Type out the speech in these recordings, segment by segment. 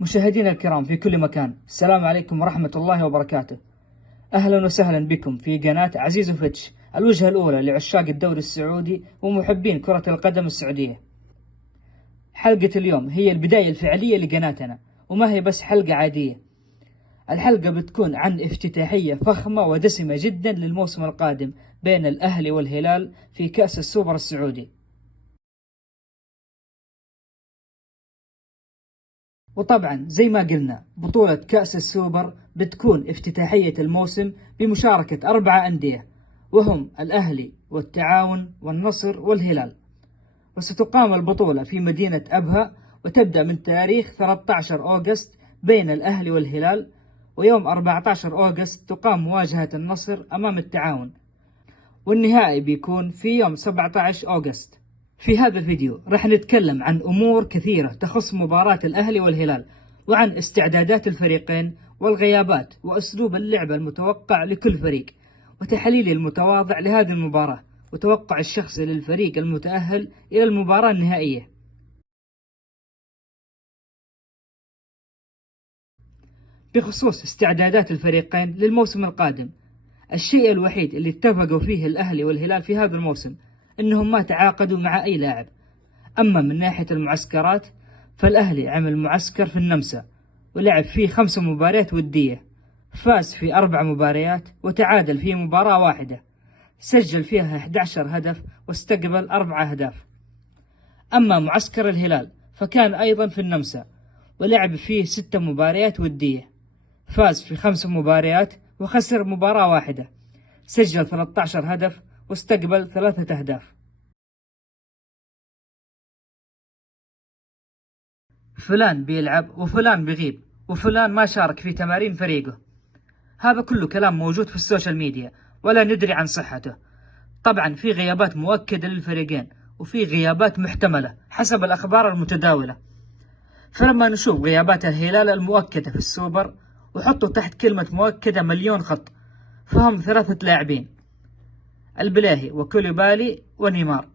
مشاهدينا الكرام في كل مكان، السلام عليكم ورحمة الله وبركاته. أهلا وسهلا بكم في قناة عزيز وفتش، الوجهة الأولى لعشاق الدوري السعودي ومحبين كرة القدم السعودية. حلقة اليوم هي البداية الفعلية لقناتنا، وما هي بس حلقة عادية. الحلقة بتكون عن افتتاحية فخمة ودسمة جدا للموسم القادم بين الأهلي والهلال في كأس السوبر السعودي. وطبعا زي ما قلنا بطولة كأس السوبر بتكون افتتاحية الموسم بمشاركة 4 أندية، وهم الأهلي والتعاون والنصر والهلال. وستقام البطولة في مدينة أبها، وتبدأ من تاريخ 13 أغسطس بين الأهلي والهلال، ويوم 14 أغسطس تقام مواجهة النصر أمام التعاون، والنهائي بيكون في يوم 17 أغسطس. في هذا الفيديو راح نتكلم عن أمور كثيرة تخص مباراة الأهلي والهلال، وعن استعدادات الفريقين والغيابات وأسلوب اللعبة المتوقع لكل فريق، وتحليلي المتواضع لهذه المباراة، وتوقع الشخصي للفريق المتأهل إلى المباراة النهائية. بخصوص استعدادات الفريقين للموسم القادم، الشيء الوحيد اللي اتفقوا فيه الأهلي والهلال في هذا الموسم أنهم ما تعاقدوا مع أي لاعب. أما من ناحية المعسكرات، فالأهلي عمل معسكر في النمسا ولعب فيه 5 مباريات ودية، فاز في 4 مباريات وتعادل في مباراة واحدة، سجل فيها 11 هدف واستقبل 4 أهداف. أما معسكر الهلال فكان أيضا في النمسا ولعب فيه 6 مباريات ودية، فاز في 5 مباريات وخسر مباراة واحدة، سجل 13 هدف واستقبل 3 أهداف. فلان بيلعب وفلان بيغيب وفلان ما شارك في تمارين فريقه، هذا كله كلام موجود في السوشيال ميديا ولا ندري عن صحته. طبعا في غيابات مؤكدة للفريقين وفي غيابات محتملة حسب الأخبار المتداولة. فلما نشوف غيابات الهلال المؤكدة في السوبر، وحطوا تحت كلمة مؤكدة مليون خط، فهم 3 لاعبين: البلاهي وكوليبالي ونيمار.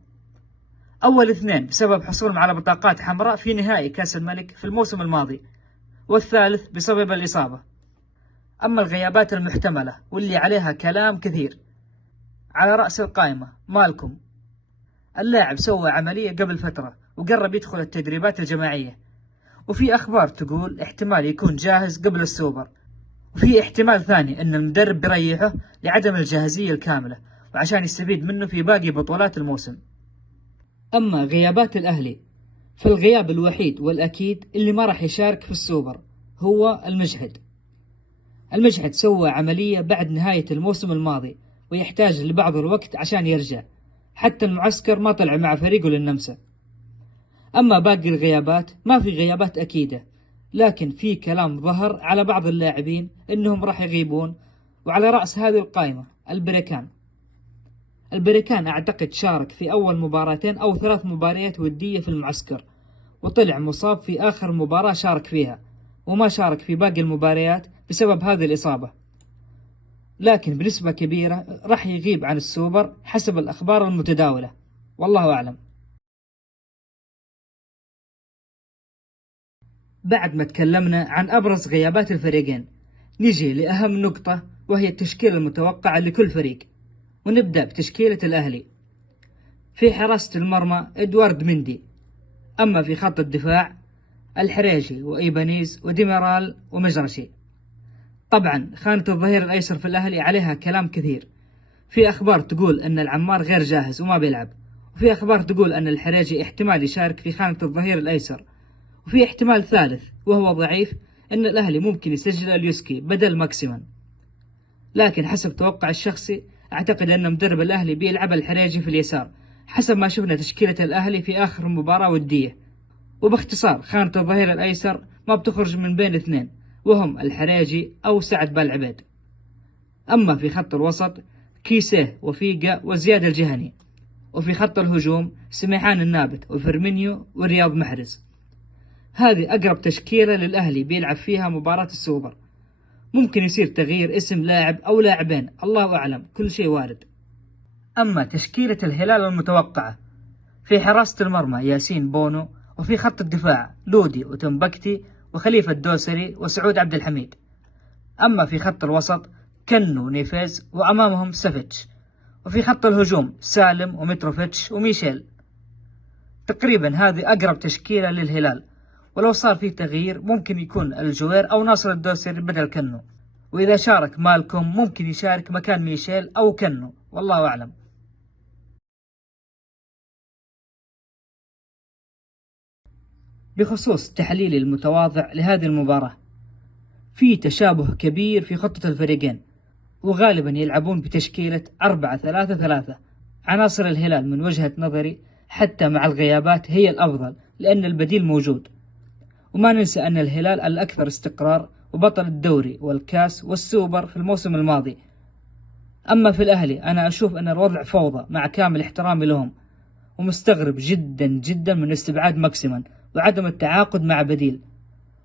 أول 2 بسبب حصولهم على بطاقات حمراء في نهائي كأس الملك في الموسم الماضي، والثالث بسبب الإصابة. أما الغيابات المحتملة واللي عليها كلام كثير، على رأس القائمة مالكم. اللاعب سوى عملية قبل فترة وقرب يدخل التدريبات الجماعية، وفي أخبار تقول احتمال يكون جاهز قبل السوبر، وفي احتمال ثاني أن المدرب بيريحه لعدم الجاهزية الكاملة وعشان يستفيد منه في باقي بطولات الموسم. أما غيابات الأهلي، فالغياب الوحيد والأكيد اللي ما راح يشارك في السوبر هو المجهد. المجهد سوى عملية بعد نهاية الموسم الماضي ويحتاج لبعض الوقت عشان يرجع، حتى المعسكر ما طلع مع فريقه للنمسا. أما باقي الغيابات ما في غيابات أكيدة، لكن في كلام ظهر على بعض اللاعبين إنهم راح يغيبون، وعلى رأس هذه القائمة البريكان أعتقد شارك في أول 2 أو 3 مباريات ودية في المعسكر، وطلع مصاب في آخر مباراة شارك فيها، وما شارك في باقي المباريات بسبب هذه الإصابة، لكن بنسبة كبيرة راح يغيب عن السوبر حسب الأخبار المتداولة، والله أعلم. بعد ما تكلمنا عن أبرز غيابات الفريقين، نجي لأهم نقطة وهي التشكيلة المتوقعة لكل فريق، ونبدأ بتشكيلة الأهلي. في حراسة المرمى إدوارد مندي. أما في خط الدفاع الحريجي وإيبانيز وديميرال ومجرشي. طبعا خانة الظهير الأيسر في الأهلي عليها كلام كثير، في أخبار تقول أن العمار غير جاهز وما بيلعب، وفي أخبار تقول أن الحريجي احتمال يشارك في خانة الظهير الأيسر، وفي احتمال ثالث وهو ضعيف أن الأهلي ممكن يسجل اليوسكي بدل ماكسيمان. لكن حسب توقع الشخصي أعتقد أن مدرب الأهلي بيلعب الحريجي في اليسار حسب ما شفنا تشكيلة الأهلي في آخر مباراة ودية. وباختصار خانة الظهير الأيسر ما بتخرج من بين 2، وهم الحريجي أو سعد بالعبيد. أما في خط الوسط كيسيه وفيقا وزياد الجهني، وفي خط الهجوم سميحان النابت وفيرمينيو ورياض محرز. هذه أقرب تشكيلة للأهلي بيلعب فيها مباراة السوبر. ممكن يصير تغيير اسم لاعب أو لاعبين، الله أعلم، كل شيء وارد. أما تشكيلة الهلال المتوقعة، في حراسة المرمى ياسين بونو، وفي خط الدفاع لودي وتنبكتي وخليفة الدوسري وسعود عبد الحميد. أما في خط الوسط كنو نيفيز وأمامهم سافيتش، وفي خط الهجوم سالم ومتروفيتش وميشيل. تقريبا هذه أقرب تشكيلة للهلال، ولو صار في تغيير ممكن يكون الجوير أو ناصر الدوسري بدل كنو، وإذا شارك مالكم ممكن يشارك مكان ميشيل أو كنو، والله أعلم. بخصوص تحليلي المتواضع لهذه المباراة، في تشابه كبير في خطة الفريقين، وغالبا يلعبون بتشكيلة 4-3-3. عناصر الهلال من وجهة نظري حتى مع الغيابات هي الأفضل، لأن البديل موجود. وما ننسى أن الهلال الأكثر استقرار وبطل الدوري والكاس والسوبر في الموسم الماضي. أما في الأهلي أنا أشوف أن الوضع فوضى مع كامل احترامي لهم، ومستغرب جدا جدا من استبعاد ماكسيمان وعدم التعاقد مع بديل.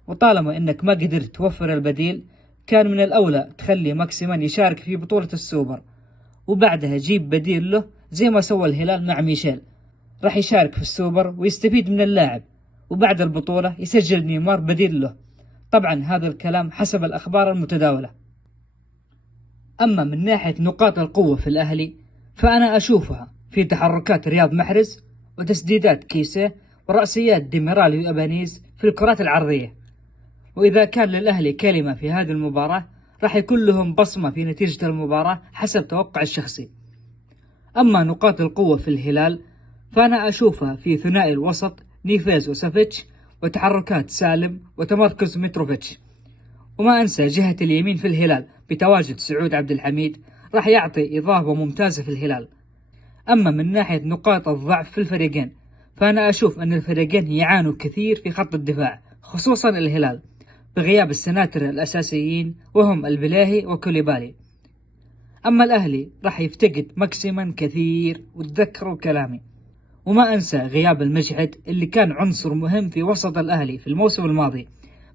وطالما أنك ما قدرت توفر البديل، كان من الأولى تخلي ماكسيمان يشارك في بطولة السوبر، وبعدها جيب بديل له زي ما سوى الهلال مع ميشيل. راح يشارك في السوبر ويستفيد من اللاعب، وبعد البطولة يسجل نيمار بديل له. طبعا هذا الكلام حسب الأخبار المتداولة. أما من ناحية نقاط القوة في الأهلي، فأنا أشوفها في تحركات رياض محرز وتسديدات كيسيه ورأسيات ديميرال وأبانيز في الكرات العرضية. وإذا كان للأهلي كلمة في هذه المباراة، راح يكون لهم بصمة في نتيجة المباراة حسب توقع الشخصي. أما نقاط القوة في الهلال، فأنا أشوفها في ثنائي الوسط نيفيز وسافيتش، وتحركات سالم وتمركز متروفيتش. وما أنسى جهة اليمين في الهلال بتواجد سعود عبد الحميد، راح يعطي إضافة ممتازة في الهلال. أما من ناحية نقاط الضعف في الفريقين، فأنا أشوف أن الفريقين يعانوا كثير في خط الدفاع، خصوصا الهلال بغياب السناتر الأساسيين وهم البلاهي وكوليبالي. أما الأهلي راح يفتقد ماكسيمان كثير، وتذكروا كلامي. وما أنسى غياب المجحد اللي كان عنصر مهم في وسط الأهلي في الموسم الماضي،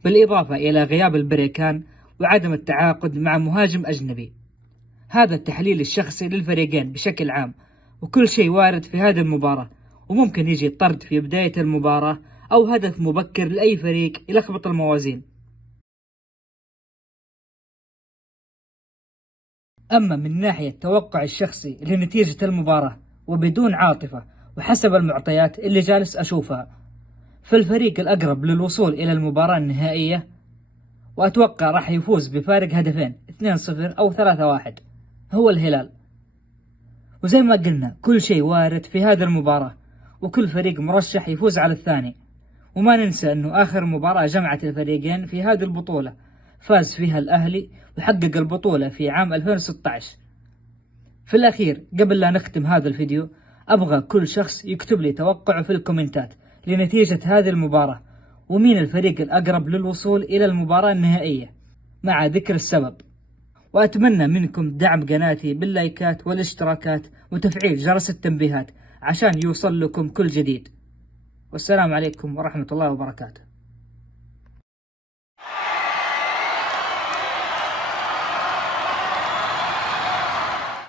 بالإضافة إلى غياب البريكان وعدم التعاقد مع مهاجم أجنبي. هذا التحليل الشخصي للفريقين بشكل عام، وكل شيء وارد في هذه المباراة، وممكن يجي الطرد في بداية المباراة أو هدف مبكر لأي فريق يلخبط الموازين. أما من ناحية توقع الشخصي لنتيجة المباراة وبدون عاطفة وحسب المعطيات اللي جالس أشوفها، فالفريق الأقرب للوصول إلى المباراة النهائية، وأتوقع راح يفوز بفارق هدفين 2-0 أو 3-1، هو الهلال. وزي ما قلنا كل شيء وارد في هذه المباراة، وكل فريق مرشح يفوز على الثاني. وما ننسى أنه آخر مباراة جمعت الفريقين في هذه البطولة فاز فيها الأهلي وحقق البطولة في عام 2016. في الأخير قبل لا نختم هذا الفيديو، أبغى كل شخص يكتب لي توقعه في الكومنتات لنتيجة هذه المباراة، ومين الفريق الأقرب للوصول إلى المباراة النهائية، مع ذكر السبب. وأتمنى منكم دعم قناتي باللايكات والاشتراكات وتفعيل جرس التنبيهات عشان يوصل لكم كل جديد. والسلام عليكم ورحمة الله وبركاته.